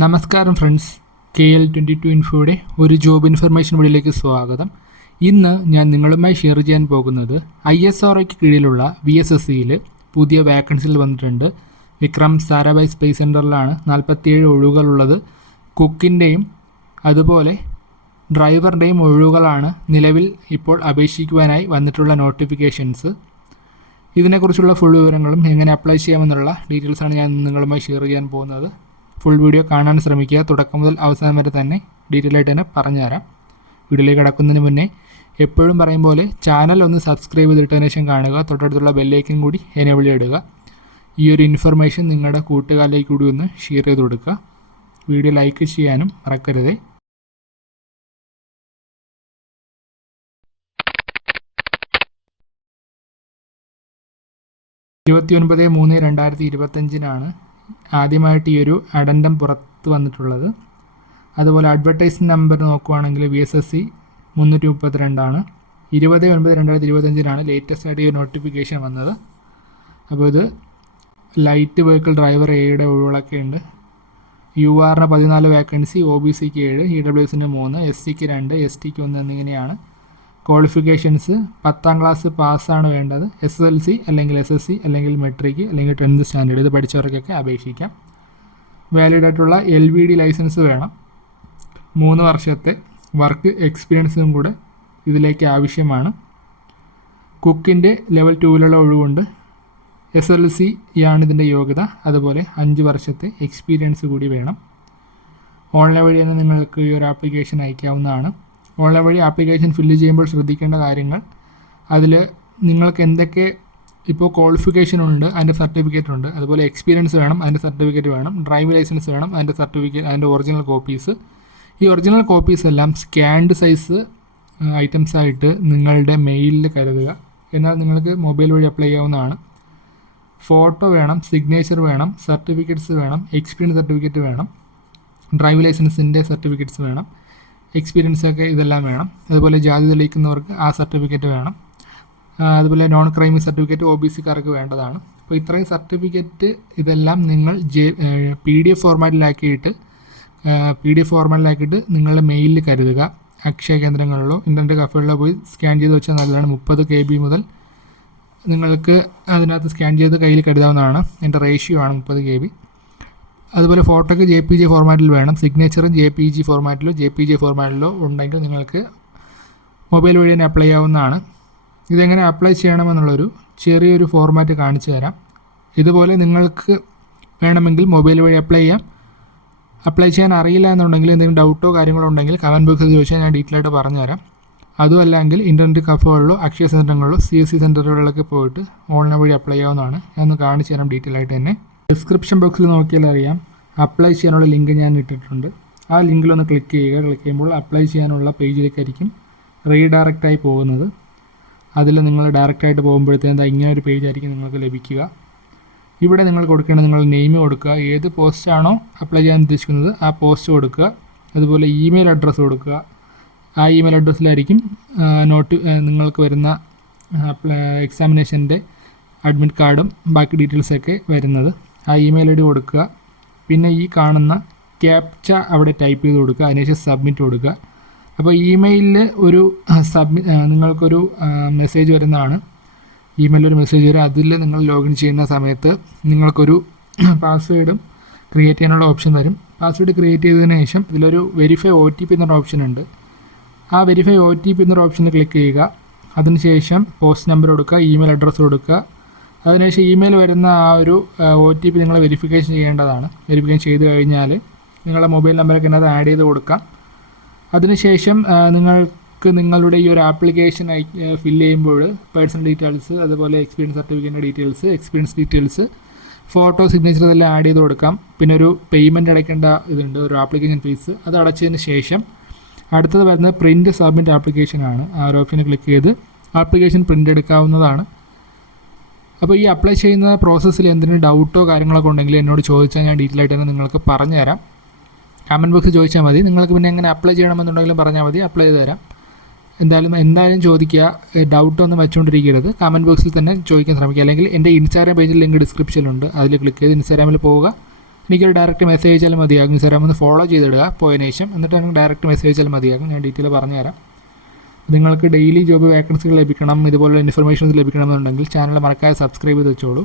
നമസ്കാരം friends. K L twenty two ഇൻഫോയുടെ ഒരു job information വീഡിയോയിലേക്ക് സ്വാഗതം. ഇന്ന് ഞാൻ നിങ്ങളുമായി ഷെയർ ചെയ്യാൻ പോകുന്നത് ഐ എസ് ആർ കീഴിലുള്ള വി എസ് എസ് സിയിൽ പുതിയ വാക്കൻസികൾ വന്നിട്ടുണ്ട്. വിക്രം സാരാഭായ് സ്പേസ് സെന്ററിലാണ് നാൽപ്പത്തിയേഴ് ഒഴിവുകളുള്ളത്. കുക്കിന്റെയും അതുപോലെ ഡ്രൈവറിന്റെയും ഒഴിവുകളാണ് നിലവിൽ ഇപ്പോൾ അപേക്ഷിക്കുവാനായി വന്നിട്ടുള്ള നോട്ടിഫിക്കേഷൻസ്. ഇതിനെക്കുറിച്ചുള്ള ഫുൾ വിവരങ്ങളും എങ്ങനെ അപ്ലൈ ചെയ്യാമെന്നുള്ള ഡീറ്റെയിൽസാണ് ഞാൻ നിങ്ങളുമായി ഷെയർ ചെയ്യാൻ പോകുന്നത്. ഫുൾ വീഡിയോ കാണാൻ ശ്രമിക്കുക. തുടക്കം മുതൽ അവസാനം വരെ തന്നെ ഡീറ്റെയിൽ ആയിട്ട് തന്നെ പറഞ്ഞുതരാം. വീഡിയോയിലേക്ക് കിടക്കുന്നതിന് മുന്നേ എപ്പോഴും പറയും പോലെ ചാനൽ ഒന്ന് സബ്സ്ക്രൈബ് ചെയ്തിട്ടതിന് ശേഷം കാണുക. തൊട്ടടുത്തുള്ള ബെല്ലേക്കും കൂടി എനേബിൾ ഇടുക ഈ ഒരു ഇൻഫർമേഷൻ നിങ്ങളുടെ കൂട്ടുകാരിലേക്ക് കൂടി ഒന്ന് ഷെയർ ചെയ്ത് കൊടുക്കുക. വീഡിയോ ലൈക്ക് ചെയ്യാനും മറക്കരുത്. ഇരുപത്തി ഒൻപത് മൂന്ന് രണ്ടായിരത്തി ഇരുപത്തഞ്ചിനാണ് ആദ്യമായിട്ട് ഈ ഒരു അഡൻഡം പുറത്ത് വന്നിട്ടുള്ളത്. അതുപോലെ അഡ്വർടൈസ്മെന്റ് നമ്പർ നോക്കുവാണെങ്കിൽ വി എസ് എസ് സി മുന്നൂറ്റി മുപ്പത്തിരണ്ടാണ് ഇരുപത് ഒൻപത് രണ്ടായിരത്തി ഇരുപത്തഞ്ചിനാണ് ലേറ്റസ്റ്റ് ആയിട്ട് ഈ നോട്ടിഫിക്കേഷൻ വന്നത്. അപ്പോൾ ഇത് ലൈറ്റ് വെഹിക്കിൾ ഡ്രൈവർ എയുടെ ഒഴിവുകളൊക്കെ ഉണ്ട്. യു ആറിന് പതിനാല് വേക്കൻസി ഒ ബി സിക്ക് ഏഴ് ഇ ഡബ്ല്യു എസിന് മൂന്ന് എസ് സിക്ക് രണ്ട് എസ് ടിക്ക് ഒന്ന് എന്നിങ്ങനെയാണ് ക്വാളിഫിക്കേഷൻസ് പത്താം ക്ലാസ് പാസ്സാണ് വേണ്ടത്. എസ് എസ് എൽ സി അല്ലെങ്കിൽ എസ് എസ് സി അല്ലെങ്കിൽ മെട്രിക് അല്ലെങ്കിൽ ടെൻത്ത് സ്റ്റാൻഡേർഡ് ഇത് പഠിച്ചവർക്കൊക്കെ അപേക്ഷിക്കാം. വാലിഡ് ആയിട്ടുള്ള എൽ വി ഡി ലൈസൻസ് വേണം. മൂന്ന് വർഷത്തെ വർക്ക് എക്സ്പീരിയൻസും കൂടെ ഇതിലേക്ക് ആവശ്യമാണ്. കുക്കിന്റെ ലെവൽ ടൂവിലുള്ള ഒഴിവുണ്ട്. എസ് എൽ സി ആണ് ഇതിന്റെ യോഗ്യത. അതുപോലെ അഞ്ച് വർഷത്തെ എക്സ്പീരിയൻസ് കൂടി വേണം. ഓൺലൈൻ വഴി തന്നെ നിങ്ങൾക്ക് ഈ ഒരു ആപ്ലിക്കേഷൻ അയക്കാവുന്നതാണ്. ഓൺലൈൻ വഴി ആപ്ലിക്കേഷൻ ഫില്ല് ചെയ്യുമ്പോൾ ശ്രദ്ധിക്കേണ്ട കാര്യങ്ങൾ. അതിൽ നിങ്ങൾക്ക് എന്തൊക്കെ ഇപ്പോൾ ക്വാളിഫിക്കേഷൻ ഉണ്ട് അതിന്റെ സർട്ടിഫിക്കറ്റ് ഉണ്ട്. അതുപോലെ എക്സ്പീരിയൻസ് വേണം അതിന്റെ സർട്ടിഫിക്കറ്റ് വേണം. ഡ്രൈവിംഗ് ലൈസൻസ് വേണം അതിന്റെ സർട്ടിഫിക്കറ്റ് അതിന്റെ ഒറിജിനൽ കോപ്പീസ് ഈ ഒറിജിനൽ കോപ്പീസ് എല്ലാം സ്കാൻഡ് സൈസ് ഐറ്റംസ് ആയിട്ട് നിങ്ങളുടെ മെയിലിൽ കരുതുക. എന്നാൽ നിങ്ങൾക്ക് മൊബൈൽ വഴി അപ്ലൈ ചെയ്യാവുന്നതാണ്. ഫോട്ടോ വേണം സിഗ്നേച്ചർ വേണം സർട്ടിഫിക്കറ്റ്സ് വേണം എക്സ്പീരിയൻസ് സർട്ടിഫിക്കറ്റ് വേണം ഡ്രൈവിംഗ് ലൈസൻസിന്റെ സർട്ടിഫിക്കറ്റ്സ് വേണം. എക്സ്പീരിയൻസ് ഒക്കെ ഇതെല്ലാം വേണം. അതുപോലെ ജാതി തെളിയിക്കുന്നവർക്ക് ആ സർട്ടിഫിക്കറ്റ് വേണം. അതുപോലെ non crime certificate O B സിക്കാർക്ക് വേണ്ടതാണ്. അപ്പോൾ ഇത്രയും സർട്ടിഫിക്കറ്റ് ഇതെല്ലാം നിങ്ങൾ ജെ പി ഡി എഫ് ഫോർമാറ്റിലാക്കിയിട്ട് പി ഡി എഫ് ഫോർമാറ്റിലാക്കിയിട്ട് നിങ്ങളുടെ മെയിലിൽ കരുതുക. അക്ഷയ കേന്ദ്രങ്ങളിലോ ഇന്റർനെറ്റ് കഫേകളിലോ പോയി സ്കാൻ ചെയ്ത് വെച്ചാൽ നല്ലതാണ്. മുപ്പത് കെ ബി മുതൽ നിങ്ങൾക്ക് അതിനകത്ത് സ്കാൻ ചെയ്ത് കയ്യിൽ കരുതാവുന്നതാണ്. എന്റെ റേഷ്യോ ആണ് മുപ്പത് കെ ബി അതുപോലെ ഫോട്ടോയ്ക്ക് ജെ പി ജി ഫോർമാറ്റിൽ വേണം. സിഗ്നേച്ചറും ജെ പി ജി ഫോർമാറ്റിലോ ജെ പി ജി ഫോർമാറ്റിലോ ഉണ്ടെങ്കിൽ നിങ്ങൾക്ക് മൊബൈൽ വഴി തന്നെ അപ്ലൈ ചെയ്യാവുന്നതാണ് ഇതെങ്ങനെ അപ്ലൈ ചെയ്യണമെന്നുള്ളൊരു ചെറിയൊരു ഫോർമാറ്റ് കാണിച്ചു തരാം. ഇതുപോലെ നിങ്ങൾക്ക് വേണമെങ്കിൽ മൊബൈൽ വഴി അപ്ലൈ ചെയ്യാം. അപ്ലൈ ചെയ്യാൻ അറിയില്ല എന്നുണ്ടെങ്കിൽ എന്തെങ്കിലും ഡൗട്ടോ കാര്യങ്ങളോ ഉണ്ടെങ്കിൽ കമന്റ് ബോക്സിൽ ചോദിച്ചാൽ ഞാൻ ഡീറ്റെയിൽ ആയിട്ട് പറഞ്ഞുതരാം. അതുമല്ലെങ്കിൽ ഇന്റർനെറ്റ് കഫകളിലോ അക്ഷയ സെന്ററുകളിലോ സി എസ് സി സെന്ററുകളിലൊക്കെ പോയിട്ട് ഓൺലൈൻ വഴി അപ്ലൈ ചെയ്യാവുന്നതാണ് ഞാൻ ഒന്ന് കാണിച്ചു തരാം ഡീറ്റെയിൽ ആയിട്ട് തന്നെ. ഡിസ്ക്രിപ്ഷൻ ബോക്സിൽ നോക്കിയാൽ അറിയാം. അപ്ലൈ ചെയ്യാനുള്ള ലിങ്ക് ഞാൻ ഇട്ടിട്ടുണ്ട്. ആ ലിങ്കിൽ ഒന്ന് ക്ലിക്ക് ചെയ്യുക. ക്ലിക്ക് ചെയ്യുമ്പോൾ അപ്ലൈ ചെയ്യാനുള്ള പേജിലേക്കായിരിക്കും റീഡയറക്റ്റായി പോകുന്നത്. അതിൽ നിങ്ങൾ ഡയറക്റ്റായിട്ട് പോകുമ്പോഴത്തേക്കും ഇങ്ങനെ ഒരു പേജ് ആയിരിക്കും നിങ്ങൾക്ക് ലഭിക്കുക. ഇവിടെ നിങ്ങൾ കൊടുക്കേണ്ട നിങ്ങൾ നെയിം കൊടുക്കുക. ഏത് പോസ്റ്റാണോ അപ്ലൈ ചെയ്യാൻ ഉദ്ദേശിക്കുന്നത് ആ പോസ്റ്റ് കൊടുക്കുക. അതുപോലെ ഇമെയിൽ അഡ്രസ്സ് കൊടുക്കുക. ആ ഇമെയിൽ അഡ്രസ്സിലായിരിക്കും നോട്ട് നിങ്ങൾക്ക് വരുന്ന എക്സാമിനേഷന്റെ അഡ്മിറ്റ് കാർഡും ബാക്കി ഡീറ്റെയിൽസൊക്കെ വരുന്നത്. ആ ഇമെയിൽ ഐ ഡി കൊടുക്കുക. പിന്നെ ഈ കാണുന്ന ക്യാപ്ച അവിടെ ടൈപ്പ് ചെയ്ത് കൊടുക്കുക. അതിനുശേഷം സബ്മിറ്റ് കൊടുക്കുക. അപ്പോൾ ഇമെയിലിൽ ഒരു സബ്മി നിങ്ങൾക്കൊരു മെസ്സേജ് വരുന്നതാണ്. ഇമെയിലിൽ ഒരു മെസ്സേജ് വരും. അതിൽ നിങ്ങൾ ലോഗിൻ ചെയ്യുന്ന സമയത്ത് നിങ്ങൾക്കൊരു പാസ്വേഡും ക്രിയേറ്റ് ചെയ്യാനുള്ള ഓപ്ഷൻ വരും. പാസ്വേഡ് ക്രിയേറ്റ് ചെയ്തതിന് ശേഷം ഇതിലൊരു വെരിഫൈ ഒ ടി പി എന്നൊരു ഓപ്ഷൻ ഉണ്ട്. ആ വെരിഫൈ ഒ ടി പി എന്നൊരു ഓപ്ഷനിൽ ക്ലിക്ക് ചെയ്യുക. അതിനുശേഷം പോസ്റ്റ് നമ്പർ കൊടുക്കുക ഇമെയിൽ അഡ്രസ്സ് കൊടുക്കുക. അതിനുശേഷം ഇമെയിൽ വരുന്ന ആ ഒരു ഒ ടി പി നിങ്ങൾ വെരിഫിക്കേഷൻ ചെയ്യേണ്ടതാണ്. വെരിഫിക്കേഷൻ ചെയ്ത് കഴിഞ്ഞാൽ നിങ്ങളുടെ മൊബൈൽ നമ്പറൊക്കെ അതിനകത്ത് ആഡ് ചെയ്ത് കൊടുക്കാം. അതിനുശേഷം നിങ്ങൾക്ക് നിങ്ങളുടെ ഈ ഒരു ആപ്ലിക്കേഷൻ ഫില്ല് ചെയ്യുമ്പോൾ പേഴ്സണൽ ഡീറ്റെയിൽസ് അതുപോലെ experience സർട്ടിഫിക്കറ്റിന്റെ details experience details photo signature ഇതെല്ലാം ആഡ് ചെയ്ത് കൊടുക്കാം. പിന്നെ ഒരു പേയ്മെന്റ് അടയ്ക്കേണ്ട ഇതുണ്ട് ഒരു ആപ്ലിക്കേഷൻ ഫീസ് അത് അടച്ചതിന് ശേഷം അടുത്തത് വരുന്നത് പ്രിന്റ് സബ്മിറ്റ് ആപ്ലിക്കേഷനാണ് ആ ഒരു ഓപ്ഷന് ക്ലിക്ക് ചെയ്ത് ആപ്ലിക്കേഷൻ പ്രിന്റ് എടുക്കാവുന്നതാണ്. അപ്പോൾ ഈ അപ്ലൈ ചെയ്യുന്ന പ്രോസസ്സിൽ എന്തെങ്കിലും ഡൗട്ടോ കാര്യങ്ങളൊക്കെ ഉണ്ടെങ്കിൽ എന്നോട് ചോദിച്ചാൽ ഞാൻ ഡീറ്റെയിൽ ആയിട്ട് തന്നെ നിങ്ങൾക്ക് പറഞ്ഞു തരാം കമന്റ് ബോക്സ് ചോദിച്ചാൽ മതി. നിങ്ങൾക്ക് പിന്നെ എങ്ങനെ അപ്ലൈ ചെയ്യണമെന്നുണ്ടെങ്കിലും പറഞ്ഞാൽ മതി. അപ്ലൈ ചെയ്ത് തരാം. എന്തായാലും എന്തായാലും ചോദിക്കുക. ഡൗട്ട് ഒന്നും വെച്ചുകൊണ്ടിരിക്കരുത് കമന്റ് ബോക്സിൽ തന്നെ ചോദിക്കാൻ ശ്രമിക്കുക. അല്ലെങ്കിൽ എന്റെ ഇൻസ്റ്റാഗ്രാം പേജിൽ ലിങ്ക് ഡിസ്ക്രിപ്ഷനിലുണ്ട് അതിൽ ക്ലിക്ക് ചെയ്ത് ഇൻസ്റ്റാഗ്രാമിൽ പോവുക. എനിക്കൊരു ഡയറക്റ്റ് മെസ്സേജ് അയച്ചാൽ മതിയാകും. ഇൻസ്റ്റാഗ്രാമിൽ ഒന്ന് ഫോളോ ചെയ്തിടുക. പോയതിനു ശേഷം. എന്നിട്ട് എനിക്ക് ഡയറക്റ്റ് മെസ്സേജ് അയച്ചാൽ മതിയാകും. ഞാൻ ഡീറ്റെയിൽ പറഞ്ഞുതരാം. നിങ്ങൾക്ക് ഡെയിലി ജോബ് വേക്കൻസികൾ ലഭിക്കണം ഇതുപോലുള്ള ഇൻഫർമേഷൻസ് ലഭിക്കണമെന്നുണ്ടെങ്കിൽ ചാനൽ മറക്കാതെ സബ്സ്ക്രൈബ് ചെയ്ത് വെച്ചോളൂ.